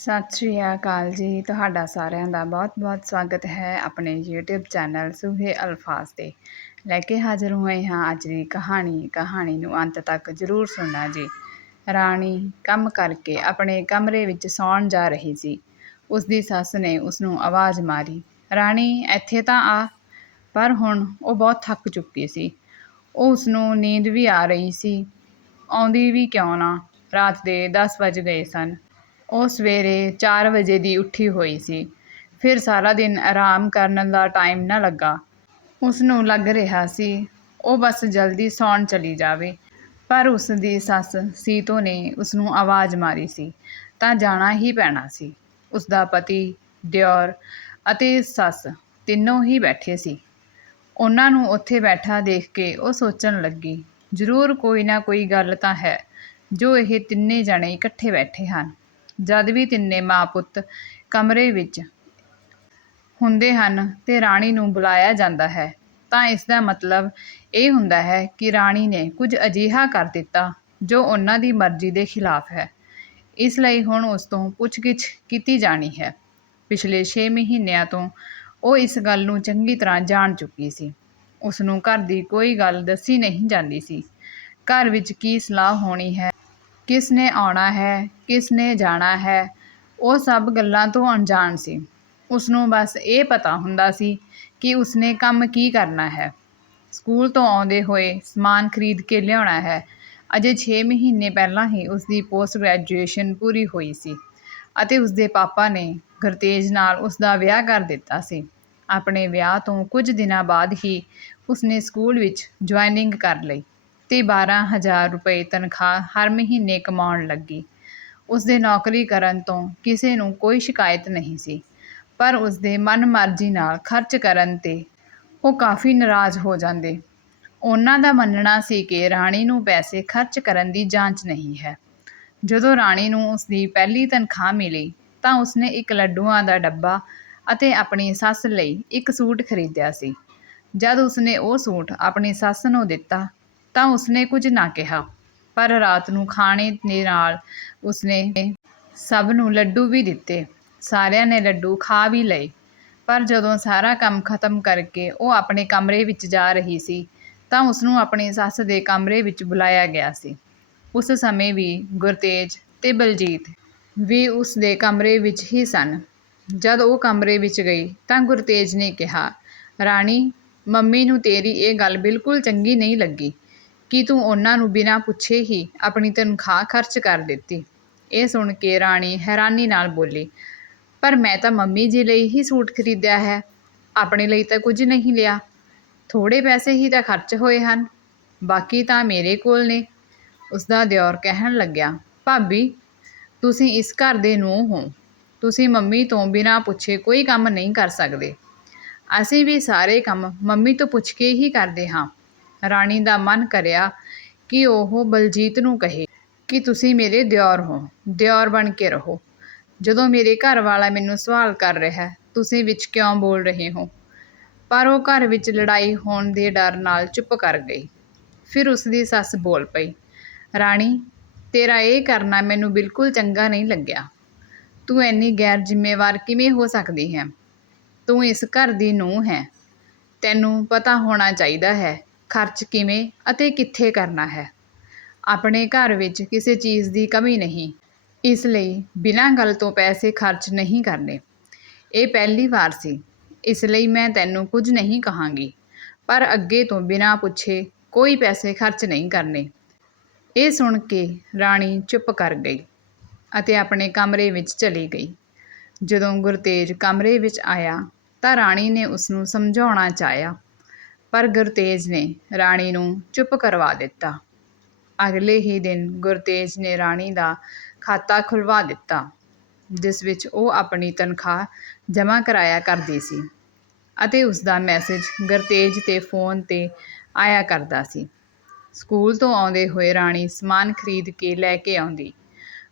ਸਤਿ ਸ਼੍ਰੀ ਅਕਾਲ ਜੀ। ਤੁਹਾਡਾ ਸਾਰਿਆਂ ਦਾ ਬਹੁਤ-ਬਹੁਤ ਸਵਾਗਤ ਹੈ ਆਪਣੇ YouTube ਚੈਨਲ ਸੁਹੇ ਅਲਫਾਜ਼ ਤੇ। ਲੈ ਕੇ ਹਾਜ਼ਰ ਹੋਏ ਹਾਂ ਅੱਜ ਦੀ ਕਹਾਣੀ। ਕਹਾਣੀ ਨੂੰ ਅੰਤ ਤੱਕ ਜ਼ਰੂਰ ਸੁਣਨਾ ਜੀ। ਰਾਣੀ ਕੰਮ ਕਰਕੇ ਆਪਣੇ ਕਮਰੇ ਵਿੱਚ ਸੌਣ ਜਾ ਰਹੀ ਸੀ। ਉਸ ਦੀ ਸੱਸ ਨੇ ਉਸ ਨੂੰ ਆਵਾਜ਼ ਮਾਰੀ, ਰਾਣੀ, ਇੱਥੇ ਤਾਂ ਆ। ਪਰ ਹੁਣ ਉਹ ਬਹੁਤ ਥੱਕ ਚੁੱਕੀ ਸੀ। ਉਹ ਉਸ ਨੂੰ ਨੀਂਦ ਵੀ ਆ ਰਹੀ ਸੀ। ਆਉਂਦੀ ਵੀ ਕਿਉਂ ਨਾ? ਰਾਤ ਦੇ 10 ਵਜ ਗਏ ਸਨ। ਉਹ ਸਵੇਰੇ ਚਾਰ ਵਜੇ ਦੀ ਉੱਠੀ ਹੋਈ ਸੀ। ਫਿਰ ਸਾਰਾ ਦਿਨ ਆਰਾਮ ਕਰਨ ਦਾ ਟਾਈਮ ਨਾ ਲੱਗਾ। ਉਸ ਨੂੰ ਲੱਗ ਰਿਹਾ ਸੀ, ਉਹ ਬਸ ਜਲਦੀ ਸੌਣ ਚਲੀ ਜਾਵੇ। ਪਰ ਉਸ ਦੀ ਸੱਸ ਸੀਤੋ ਨੇ ਉਸ ਨੂੰ ਆਵਾਜ਼ ਮਾਰੀ ਸੀ, ਤਾਂ ਜਾਣਾ ਹੀ ਪੈਣਾ ਸੀ। ਉਸ ਦਾ ਪਤੀ, ਦਿਓਰ ਅਤੇ ਸੱਸ ਤਿੰਨੋਂ ਹੀ ਬੈਠੇ ਸੀ। ਉਹਨਾਂ ਨੂੰ ਉੱਥੇ ਬੈਠਾ ਦੇਖ ਕੇ ਉਹ ਸੋਚਣ ਲੱਗੀ, ਜ਼ਰੂਰ ਕੋਈ ਨਾ ਕੋਈ ਗੱਲ ਤਾਂ ਹੈ, ਜੋ ਇਹ ਤਿੰਨੇ ਜਣੇ ਇਕੱਠੇ ਬੈਠੇ ਹਨ। ਜਦ ਵੀ ਤਿੰਨੇ ਮਾਂ ਪੁੱਤ ਕਮਰੇ ਵਿੱਚ ਹੁੰਦੇ ਹਨ ਤੇ ਰਾਣੀ ਨੂੰ ਬੁਲਾਇਆ ਜਾਂਦਾ ਹੈ, ਤਾਂ ਇਸ ਦਾ ਮਤਲਬ ਇਹ ਹੁੰਦਾ ਹੈ ਕਿ ਰਾਣੀ ਨੇ ਕੁਝ ਅਜਿਹਾ ਕਰ ਦਿੱਤਾ ਜੋ ਉਹਨਾਂ ਦੀ ਮਰਜ਼ੀ ਦੇ ਖਿਲਾਫ ਹੈ। ਇਸ ਲਈ ਹੁਣ ਉਸ ਤੋਂ ਪੁੱਛਗਿੱਛ ਕੀਤੀ ਜਾਣੀ ਹੈ। ਪਿਛਲੇ ਛੇ ਮਹੀਨਿਆਂ ਤੋਂ ਉਹ ਇਸ ਗੱਲ ਨੂੰ ਚੰਗੀ ਤਰ੍ਹਾਂ ਜਾਣ ਚੁੱਕੀ ਸੀ। ਉਸਨੂੰ ਘਰ ਦੀ ਕੋਈ ਗੱਲ ਦੱਸੀ ਨਹੀਂ ਜਾਂਦੀ ਸੀ। ਘਰ ਵਿੱਚ ਕੀ ਸਲਾਹ ਹੋਣੀ ਹੈ? ਕਿਸ ਨੇ ਆਉਣਾ ਹੈ, ਕਿਸ ਨੇ ਜਾਣਾ ਹੈ, ਉਹ ਸਭ ਗੱਲਾਂ ਤੋਂ ਅਣਜਾਣ ਸੀ। ਉਸਨੂੰ ਬਸ ਇਹ ਪਤਾ ਹੁੰਦਾ ਸੀ ਕਿ ਉਸਨੇ ਕੰਮ ਕੀ ਕਰਨਾ ਹੈ। ਸਕੂਲ ਤੋਂ ਆਉਂਦੇ ਹੋਏ ਸਮਾਨ ਖਰੀਦ ਕੇ ਲਿਆਉਣਾ ਹੈ। ਅਜੇ 6 ਮਹੀਨੇ ਪਹਿਲਾਂ ਹੀ ਉਸਦੀ ਪੋਸਟ ਗ੍ਰੈਜੂਏਸ਼ਨ ਪੂਰੀ ਹੋਈ ਸੀ ਅਤੇ ਉਸਦੇ ਪਾਪਾ ਨੇ ਗੁਰਤੇਜ ਨਾਲ ਉਸਦਾ ਵਿਆਹ ਕਰ ਦਿੱਤਾ ਸੀ। ਆਪਣੇ ਵਿਆਹ ਤੋਂ ਕੁਝ ਦਿਨਾਂ ਬਾਅਦ ਹੀ ਉਸਨੇ ਸਕੂਲ ਵਿੱਚ ਜੁਆਇਨਿੰਗ ਕਰ ਲਈ। ਤੇ 12000 ਰੁਪਏ ਤਨਖਾਹ ਹਰ ਮਹੀਨੇ ਕਮਾਉਣ ਲੱਗੀ। ਉਸਦੇ ਨੌਕਰੀ ਕਰਨ ਤੋਂ ਕਿਸੇ ਨੂੰ ਕੋਈ ਸ਼ਿਕਾਇਤ ਨਹੀਂ ਸੀ, ਪਰ ਉਸਦੇ ਮਨ ਮਰਜ਼ੀ ਨਾਲ ਖਰਚ ਕਰਨ ਤੇ ਉਹ ਕਾਫੀ ਨਾਰਾਜ਼ ਹੋ ਜਾਂਦੇ। ਉਹਨਾਂ ਦਾ ਮੰਨਣਾ ਸੀ ਕਿ ਰਾਣੀ ਨੂੰ ਪੈਸੇ ਖਰਚ ਕਰਨ ਦੀ ਜਾਂਚ ਨਹੀਂ ਹੈ। ਜਦੋਂ ਰਾਣੀ ਨੂੰ ਉਸਦੀ ਪਹਿਲੀ ਤਨਖਾਹ ਮਿਲੀ, ਤਾਂ ਉਸਨੇ ਇੱਕ ਲੱਡੂਆਂ ਦਾ ਡੱਬਾ ਅਤੇ ਆਪਣੀ ਸੱਸ ਲਈ ਇੱਕ ਸੂਟ ਖਰੀਦਿਆ ਸੀ। ਜਦ ਉਸਨੇ ਉਹ ਸੂਟ ਆਪਣੀ ਸੱਸ ਨੂੰ ਦਿੱਤਾ ਤਾਂ ਉਸਨੇ ਕੁਝ ਨਾ ਕਿਹਾ। ਪਰ ਰਾਤ ਨੂੰ ਖਾਣੇ ਦੇ ਨਾਲ ਉਸਨੇ ਸਭ ਨੂੰ ਲੱਡੂ ਵੀ ਦਿੱਤੇ। ਸਾਰਿਆਂ ਨੇ ਲੱਡੂ ਖਾ ਵੀ ਲਏ। ਪਰ ਜਦੋਂ ਸਾਰਾ ਕੰਮ ਖਤਮ ਕਰਕੇ ਉਹ ਆਪਣੇ ਕਮਰੇ ਵਿੱਚ ਜਾ ਰਹੀ ਸੀ, ਤਾਂ ਉਸ ਨੂੰ ਆਪਣੀ ਸੱਸ ਦੇ ਕਮਰੇ ਵਿੱਚ ਬੁਲਾਇਆ ਗਿਆ ਸੀ। ਉਸ ਸਮੇਂ ਵੀ ਗੁਰਤੇਜ ਤੇ ਬਲਜੀਤ ਵੀ ਉਸ ਦੇ ਕਮਰੇ ਵਿੱਚ ਹੀ ਸਨ। ਜਦ ਉਹ ਕਮਰੇ ਵਿੱਚ ਗਈ, ਤਾਂ ਗੁਰਤੇਜ ਨੇ ਕਿਹਾ, ਰਾਣੀ, ਮੰਮੀ ਨੂੰ ਤੇਰੀ ਇਹ ਗੱਲ ਬਿਲਕੁਲ ਚੰਗੀ ਨਹੀਂ ਲੱਗੀ। ਕਿ ਤੂੰ ਉਹਨਾਂ ਨੂੰ ਬਿਨਾਂ ਪੁੱਛੇ ਹੀ ਆਪਣੀ ਤਨਖਾਹ ਖਰਚ ਕਰ ਦਿੱਤੀ। ਇਹ ਸੁਣ ਕੇ ਰਾਣੀ ਹੈਰਾਨੀ ਨਾਲ ਬੋਲੀ, ਪਰ ਮੈਂ ਤਾਂ ਮੰਮੀ ਜੀ ਲਈ ਹੀ ਸੂਟ ਖਰੀਦਿਆ ਹੈ। ਆਪਣੇ ਲਈ ਤਾਂ ਕੁਝ ਨਹੀਂ ਲਿਆ। ਥੋੜੇ ਪੈਸੇ ਹੀ ਤਾਂ ਖਰਚ ਹੋਏ ਹਨ। ਬਾਕੀ ਤਾਂ ਮੇਰੇ ਕੋਲ ਨੇ। ਉਸ ਦਾ ਦਿਓਰ ਕਹਿਣ ਲੱਗਿਆ, ਭਾਬੀ, ਤੁਸੀਂ ਇਸ ਘਰ ਦੇ ਨੂੰ ਹੋ। ਤੁਸੀਂ ਮੰਮੀ ਤੋਂ ਬਿਨਾਂ ਪੁੱਛੇ ਕੋਈ ਕੰਮ ਨਹੀਂ ਕਰ ਸਕਦੇ। ਅਸੀਂ ਵੀ ਸਾਰੇ ਕੰਮ ਮੰਮੀ ਤੋਂ ਪੁੱਛ ਕੇ ਹੀ ਕਰਦੇ ਹਾਂ। ਰਾਣੀ ਦਾ ਮਨ ਕਰਿਆ ਕਿ ਉਹ ਬਲਜੀਤ ਨੂੰ ਕਹੇ ਕਿ ਤੁਸੀਂ ਮੇਰੇ ਦਿਓਰ ਹੋ, ਦਿਓਰ ਬਣ ਕੇ ਰਹੋ। ਜਦੋਂ ਮੇਰੇ ਘਰ ਵਾਲਾ ਮੈਨੂੰ ਸਵਾਲ ਕਰ ਰਿਹਾ, ਤੁਸੀਂ ਵਿੱਚ ਕਿਉਂ ਬੋਲ ਰਹੇ ਹੋ? ਪਰ ਉਹ ਘਰ ਵਿੱਚ ਲੜਾਈ ਹੋਣ ਦੇ ਡਰ ਨਾਲ ਚੁੱਪ ਕਰ ਗਈ। ਫਿਰ ਉਸ ਦੀ ਸੱਸ ਬੋਲ ਪਈ, ਰਾਣੀ, ਤੇਰਾ ਇਹ ਕਰਨਾ ਮੈਨੂੰ ਬਿਲਕੁਲ ਚੰਗਾ ਨਹੀਂ ਲੱਗਿਆ। ਤੂੰ ਇੰਨੀ ਗੈਰ ਜ਼ਿੰਮੇਵਾਰ ਕਿਵੇਂ ਹੋ ਸਕਦੀ ਹੈ? ਤੂੰ ਇਸ ਘਰ ਦੀ ਨੂੰਹ ਹੈ। ਤੈਨੂੰ ਪਤਾ ਹੋਣਾ ਚਾਹੀਦਾ ਹੈ ਖਰਚ ਕਿਵੇਂ ਅਤੇ ਕਿੱਥੇ ਕਰਨਾ ਹੈ। ਆਪਣੇ ਘਰ ਵਿੱਚ ਕਿਸੇ ਚੀਜ਼ ਦੀ ਕਮੀ ਨਹੀਂ। ਇਸ ਲਈ ਬਿਨਾਂ ਗੱਲ ਤੋਂ ਪੈਸੇ ਖਰਚ ਨਹੀਂ ਕਰਨੇ। ਇਹ ਪਹਿਲੀ ਵਾਰ ਸੀ। ਇਸ ਲਈ ਮੈਂ ਤੈਨੂੰ ਕੁਝ ਨਹੀਂ ਕਹਾਂਗੀ। ਪਰ ਅੱਗੇ ਤੋਂ ਬਿਨਾਂ ਪੁੱਛੇ ਕੋਈ ਪੈਸੇ ਖਰਚ ਨਹੀਂ ਕਰਨੇ। ਇਹ ਸੁਣ ਕੇ ਰਾਣੀ ਚੁੱਪ ਕਰ ਗਈ ਅਤੇ ਆਪਣੇ ਕਮਰੇ ਵਿੱਚ ਚਲੀ ਗਈ। ਜਦੋਂ ਗੁਰਤੇਜ ਕਮਰੇ ਵਿੱਚ ਆਇਆ ਤਾਂ ਰਾਣੀ ਨੇ ਉਸ ਨੂੰ ਸਮਝਾਉਣਾ ਚਾਹਿਆ ਪਰ ਗੁਰਤੇਜ ਨੇ ਰਾਣੀ ਨੂੰ ਚੁੱਪ ਕਰਵਾ ਦਿੱਤਾ। ਅਗਲੇ ਹੀ ਦਿਨ ਗੁਰਤੇਜ ਨੇ ਰਾਣੀ ਦਾ ਖਾਤਾ ਖੁਲਵਾ ਦਿੱਤਾ, ਜਿਸ ਵਿੱਚ ਉਹ ਆਪਣੀ ਤਨਖਾਹ ਜਮ੍ਹਾਂ ਕਰਾਇਆ ਕਰਦੀ ਸੀ ਅਤੇ ਉਸਦਾ ਮੈਸੇਜ ਗੁਰਤੇਜ ਤੇ ਫੋਨ ਤੇ ਆਇਆ ਕਰਦਾ ਸੀ। ਸਕੂਲ ਤੋਂ ਆਉਂਦੇ ਹੋਏ ਰਾਣੀ ਸਮਾਨ ਖਰੀਦ ਕੇ ਲੈ ਕੇ ਆਉਂਦੀ,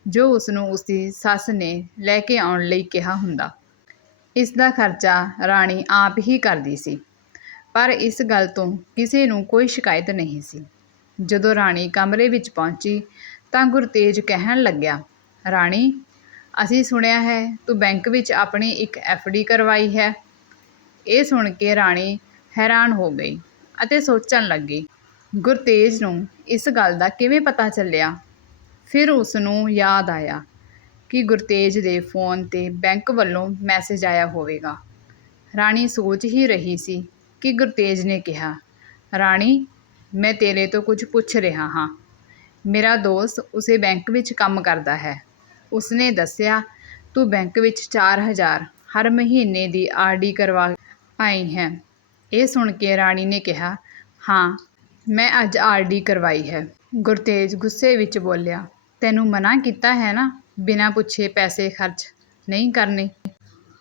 ਜੋ ਉਸ ਨੂੰ ਉਸ ਸੱਸ ਨੇ ਲੈ ਕੇ ਆਉਣ ਲਈ ਕਿਹਾ ਹੁੰਦਾ। ਇਸ ਦਾ ਖਰਚਾ ਰਾਣੀ ਆਪ ਹੀ ਕਰਦੀ ਸੀ। ਪਰ ਇਸ ਗੱਲ ਤੋਂ ਕਿਸੇ ਨੂੰ ਕੋਈ ਸ਼ਿਕਾਇਤ ਨਹੀਂ ਸੀ। ਜਦੋਂ ਰਾਣੀ ਕਮਰੇ ਵਿੱਚ ਪਹੁੰਚੀ ਤਾਂ ਗੁਰਤੇਜ ਕਹਿਣ ਲੱਗਿਆ, ਰਾਣੀ, ਅਸੀਂ ਸੁਣਿਆ ਹੈ ਤੂੰ ਬੈਂਕ ਵਿੱਚ ਆਪਣੀ ਇੱਕ ਐਫ.ਡੀ ਕਰਵਾਈ ਹੈ। ਇਹ ਸੁਣ ਕੇ ਰਾਣੀ ਹੈਰਾਨ ਹੋ ਗਈ ਅਤੇ ਸੋਚਣ ਲੱਗੀ, ਗੁਰਤੇਜ ਨੂੰ ਇਸ ਗੱਲ ਦਾ ਕਿਵੇਂ ਪਤਾ ਚੱਲਿਆ? ਫਿਰ ਉਸ ਨੂੰ ਯਾਦ ਆਇਆ ਕਿ ਗੁਰਤੇਜ ਦੇ ਫੋਨ 'ਤੇ ਬੈਂਕ ਵੱਲੋਂ ਮੈਸੇਜ ਆਇਆ ਹੋਵੇਗਾ। ਰਾਣੀ ਸੋਚ ਹੀ ਰਹੀ ਸੀ ਕਿ ਗੁਰਤੇਜ ਨੇ ਕਿਹਾ, ਰਾਣੀ, ਮੈਂ ਤੇਰੇ ਤੋਂ ਕੁਝ ਪੁੱਛ ਰਿਹਾ ਹਾਂ। ਮੇਰਾ ਦੋਸਤ ਉਸੇ ਬੈਂਕ ਵਿੱਚ ਕੰਮ ਕਰਦਾ ਹੈ। ਉਸਨੇ ਦੱਸਿਆ, ਤੂੰ ਬੈਂਕ ਵਿੱਚ ਚਾਰ ਹਜ਼ਾਰ ਹਰ ਮਹੀਨੇ ਦੀ ਆਰ.ਡੀ ਕਰਵਾ ਆਈ ਹੈ। ਇਹ ਸੁਣ ਕੇ ਰਾਣੀ ਨੇ ਕਿਹਾ, ਹਾਂ, ਮੈਂ ਅੱਜ ਆਰ.ਡੀ ਕਰਵਾਈ ਹੈ। ਗੁਰਤੇਜ ਗੁੱਸੇ ਵਿੱਚ ਬੋਲਿਆ, ਤੈਨੂੰ ਮਨਾ ਕੀਤਾ ਹੈ ਨਾ ਬਿਨਾਂ ਪੁੱਛੇ ਪੈਸੇ ਖਰਚ? ਨਹੀਂ ਕਰਨੇ।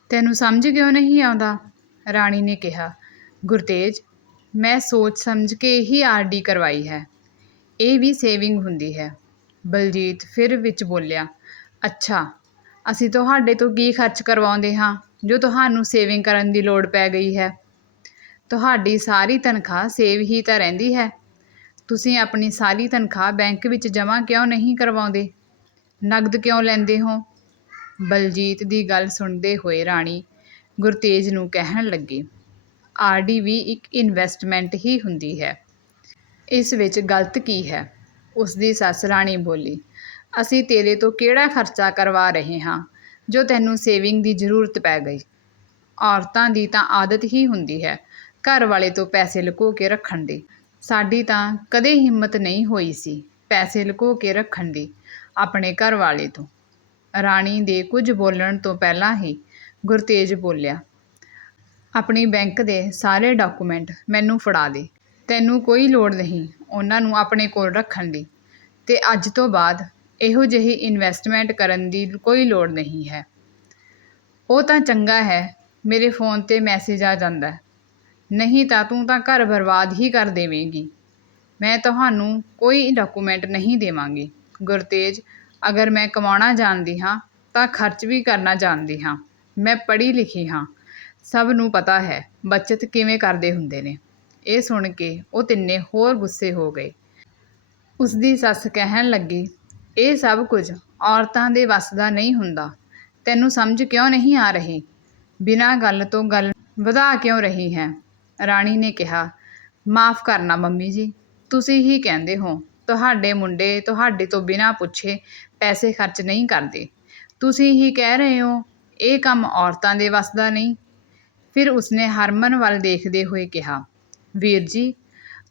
ਤੈਨੂੰ ਸਮਝ ਕਿਉਂ ਨਹੀਂ ਆਉਂਦਾ? ਰਾਣੀ ਨੇ ਕਿਹਾ ਗੁਰਤੇਜ, ਮੈਂ ਸੋਚ ਸਮਝ ਕੇ ਹੀ ਆਰ.ਡੀ ਕਰਵਾਈ ਹੈ। ਇਹ ਵੀ ਸੇਵਿੰਗ ਹੁੰਦੀ ਹੈ। ਬਲਜੀਤ ਫਿਰ ਵਿੱਚ ਬੋਲਿਆ, ਅੱਛਾ, ਅਸੀਂ ਤੁਹਾਡੇ ਤੋਂ ਕੀ ਖਰਚ ਕਰਵਾਉਂਦੇ ਹਾਂ, ਜੋ ਤੁਹਾਨੂੰ ਸੇਵਿੰਗ ਕਰਨ ਦੀ ਲੋੜ ਪੈ ਗਈ ਹੈ? ਤੁਹਾਡੀ ਸਾਰੀ ਤਨਖਾਹ ਸੇਵ ਹੀ ਤਾਂ ਰਹਿੰਦੀ ਹੈ। ਤੁਸੀਂ ਆਪਣੀ ਸਾਰੀ ਤਨਖਾਹ ਬੈਂਕ ਵਿੱਚ ਜਮ੍ਹਾਂ ਕਿਉਂ ਨਹੀਂ ਕਰਵਾਉਂਦੇ? ਨਗਦ ਕਿਉਂ ਲੈਂਦੇ ਹੋ? ਬਲਜੀਤ ਦੀ ਗੱਲ ਸੁਣਦੇ ਹੋਏ ਰਾਣੀ ਗੁਰਤੇਜ ਨੂੰ ਕਹਿਣ ਲੱਗੀ ਆਰ.ਡੀ ਵੀ ਇੱਕ ਇਨਵੈਸਟਮੈਂਟ ਹੀ ਹੁੰਦੀ ਹੈ। ਇਸ ਵਿੱਚ ਗਲਤ ਕੀ ਹੈ? ਉਸ ਦੀ ਸੱਸ ਰਾਣੀ ਬੋਲੀ, ਅਸੀਂ ਤੇਰੇ ਤੋਂ ਕਿਹੜਾ ਖਰਚਾ ਕਰਵਾ ਰਹੇ ਹਾਂ, ਜੋ ਤੈਨੂੰ ਸੇਵਿੰਗ ਦੀ ਜ਼ਰੂਰਤ ਪੈ ਗਈ? ਔਰਤਾਂ ਦੀ ਤਾਂ ਆਦਤ ਹੀ ਹੁੰਦੀ ਹੈ, ਘਰ ਵਾਲੇ ਤੋਂ ਪੈਸੇ ਲੁਕੋ ਕੇ ਰੱਖਣ ਦੀ। ਸਾਡੀ ਤਾਂ ਕਦੇ ਹਿੰਮਤ ਨਹੀਂ ਹੋਈ ਸੀ ਪੈਸੇ ਲੁਕੋ ਕੇ ਰੱਖਣ ਦੀ, ਆਪਣੇ ਘਰ ਵਾਲੇ ਤੋਂ। ਰਾਣੀ ਦੇ ਕੁਝ ਬੋਲਣ ਤੋਂ ਪਹਿਲਾਂ ਹੀ ਗੁਰਤੇਜ ਬੋਲਿਆ ਆਪਣੀ ਬੈਂਕ ਦੇ ਸਾਰੇ ਡਾਕੂਮੈਂਟ ਮੈਨੂੰ ਫੜਾ ਦੇ। ਤੈਨੂੰ ਕੋਈ ਲੋੜ ਨਹੀਂ ਉਹਨਾਂ ਨੂੰ ਆਪਣੇ ਕੋਲ ਰੱਖਣ ਦੀ। ਅਤੇ ਅੱਜ ਤੋਂ ਬਾਅਦ ਇਹੋ ਜਿਹੀ ਇਨਵੈਸਟਮੈਂਟ ਕਰਨ ਦੀ ਕੋਈ ਲੋੜ ਨਹੀਂ ਹੈ। ਉਹ ਤਾਂ ਚੰਗਾ ਹੈ, ਮੇਰੇ ਫੋਨ 'ਤੇ ਮੈਸੇਜ ਆ ਜਾਂਦਾ ਨਹੀਂ ਤਾਂ ਤੂੰ ਤਾਂ ਘਰ ਬਰਬਾਦ ਹੀ ਕਰ ਦੇਵੇਂਗੀ। ਮੈਂ ਤੁਹਾਨੂੰ ਕੋਈ ਡਾਕੂਮੈਂਟ ਨਹੀਂ ਦੇਵਾਂਗੀ। ਗੁਰਤੇਜ, ਅਗਰ ਮੈਂ ਕਮਾਉਣਾ ਜਾਣਦੀ ਹਾਂ ਤਾਂ ਖਰਚ ਵੀ ਕਰਨਾ ਜਾਣਦੀ ਹਾਂ। ਮੈਂ ਪੜ੍ਹੀ ਲਿਖੀ ਹਾਂ। ਸਭ ਨੂੰ ਪਤਾ ਹੈ, ਬੱਚਤ ਕਿਵੇਂ ਕਰਦੇ ਹੁੰਦੇ ਨੇ। ਇਹ ਸੁਣ ਕੇ ਉਹ ਤਿੰਨੇ ਹੋਰ ਗੁੱਸੇ ਹੋ ਗਏ। ਉਸਦੀ ਸੱਸ ਕਹਿਣ ਲੱਗੀ, ਇਹ ਸਭ ਕੁਝ ਔਰਤਾਂ ਦੇ ਵੱਸ ਦਾ ਨਹੀਂ ਹੁੰਦਾ। ਤੈਨੂੰ ਸਮਝ ਕਿਉਂ ਨਹੀਂ ਆ ਰਹੀ? ਬਿਨਾਂ ਗੱਲ ਤੋਂ ਗੱਲ ਵਧਾ ਕਿਉਂ ਰਹੀ ਹੈ? ਰਾਣੀ ਨੇ ਕਿਹਾ, ਮਾਫ ਕਰਨਾ ਮੰਮੀ ਜੀ, ਤੁਸੀਂ ਹੀ ਕਹਿੰਦੇ ਹੋ, ਤੁਹਾਡੇ ਮੁੰਡੇ ਤੁਹਾਡੇ ਤੋਂ ਬਿਨਾਂ ਪੁੱਛੇ ਪੈਸੇ ਖਰਚ ਨਹੀਂ ਕਰਦੇ। ਤੁਸੀਂ ਹੀ ਕਹਿ ਰਹੇ ਹੋ, ਇਹ ਕੰਮ ਔਰਤਾਂ ਦੇ ਵੱਸ ਦਾ ਨਹੀਂ ਫਿਰ ਉਸਨੇ ਹਰਮਨ ਵੱਲ ਦੇਖਦੇ ਹੋਏ ਕਿਹਾ, ਵੀਰ ਜੀ,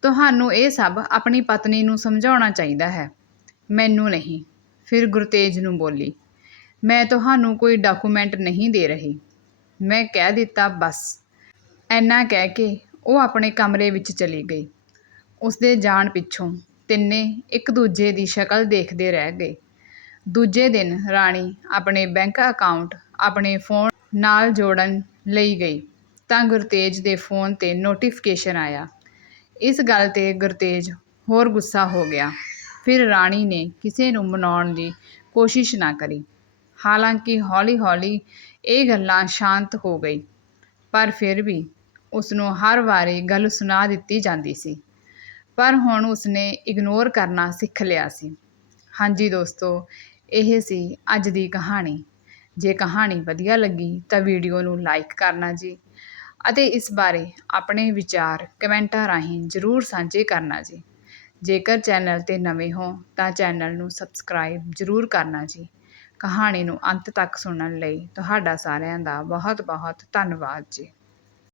ਤੁਹਾਨੂੰ ਇਹ ਸਭ ਆਪਣੀ ਪਤਨੀ ਨੂੰ ਸਮਝਾਉਣਾ ਚਾਹੀਦਾ ਹੈ। ਮੈਨੂੰ ਨਹੀਂ। ਫਿਰ ਗੁਰਤੇਜ ਨੂੰ ਬੋਲੀ, ਮੈਂ ਤੁਹਾਨੂੰ ਕੋਈ ਡਾਕੂਮੈਂਟ ਨਹੀਂ ਦੇ ਰਹੀ। ਮੈਂ ਕਹਿ ਦਿੱਤਾ, ਬਸ। ਐਨਾ ਕਹਿ ਕੇ ਉਹ ਆਪਣੇ ਕਮਰੇ ਵਿੱਚ ਚਲੀ ਗਈ। ਉਸਦੇ ਜਾਣ ਪਿੱਛੋਂ ਤਿੰਨੇ ਇੱਕ ਦੂਜੇ ਦੀ ਸ਼ਕਲ ਦੇਖਦੇ ਰਹਿ ਗਏ। ਦੂਜੇ ਦਿਨ ਰਾਣੀ ਆਪਣੇ ਬੈਂਕ ਅਕਾਊਂਟ ਆਪਣੇ ਫੋਨ ਨਾਲ ਜੋੜਨ ਲਈ ਗਈ। ਤਾਂ ਗੁਰਤੇਜ ਦੇ ਫੋਨ 'ਤੇ ਨੋਟੀਫਿਕੇਸ਼ਨ ਆਇਆ। ਇਸ ਗੱਲ 'ਤੇ ਗੁਰਤੇਜ ਹੋਰ ਗੁੱਸਾ ਹੋ ਗਿਆ। ਫਿਰ ਰਾਣੀ ਨੇ ਕਿਸੇ ਨੂੰ ਮਨਾਉਣ ਦੀ ਕੋਸ਼ਿਸ਼ ਨਾ ਕਰੀ। ਹਾਲਾਂਕਿ ਹੌਲੀ-ਹੌਲੀ ਇਹ ਗੱਲਾਂ ਸ਼ਾਂਤ ਹੋ ਗਈ। ਪਰ ਫਿਰ ਵੀ ਉਸਨੂੰ ਹਰ ਵਾਰੀ ਗੱਲ ਸੁਣਾ ਦਿੱਤੀ ਜਾਂਦੀ ਸੀ। ਪਰ ਹੁਣ ਉਸਨੇ ਇਗਨੋਰ ਕਰਨਾ ਸਿੱਖ ਲਿਆ ਸੀ। ਹਾਂਜੀ ਦੋਸਤੋ, ਇਹ ਸੀ ਅੱਜ ਦੀ ਕਹਾਣੀ। ਜੇ ਕਹਾਣੀ ਵਧੀਆ ਲੱਗੀ ਤਾਂ ਵੀਡੀਓ ਨੂੰ ਲਾਈਕ ਕਰਨਾ ਜੀ। ਅਤੇ ਇਸ ਬਾਰੇ ਆਪਣੇ ਵਿਚਾਰ ਕਮੈਂਟਾਂ ਰਾਹੀਂ ਜ਼ਰੂਰ ਸਾਂਝੇ ਕਰਨਾ ਜੀ। ਜੇਕਰ ਚੈਨਲ ਤੇ ਨਵੇਂ ਹੋ, ਤਾਂ ਚੈਨਲ ਨੂੰ ਸਬਸਕ੍ਰਾਈਬ ਜ਼ਰੂਰ ਕਰਨਾ ਜੀ। ਕਹਾਣੀ ਨੂੰ ਅੰਤ ਤੱਕ ਸੁਣਨ ਲਈ ਤੁਹਾਡਾ ਸਾਰਿਆਂ ਦਾ ਬਹੁਤ ਬਹੁਤ ਧੰਨਵਾਦ ਜੀ।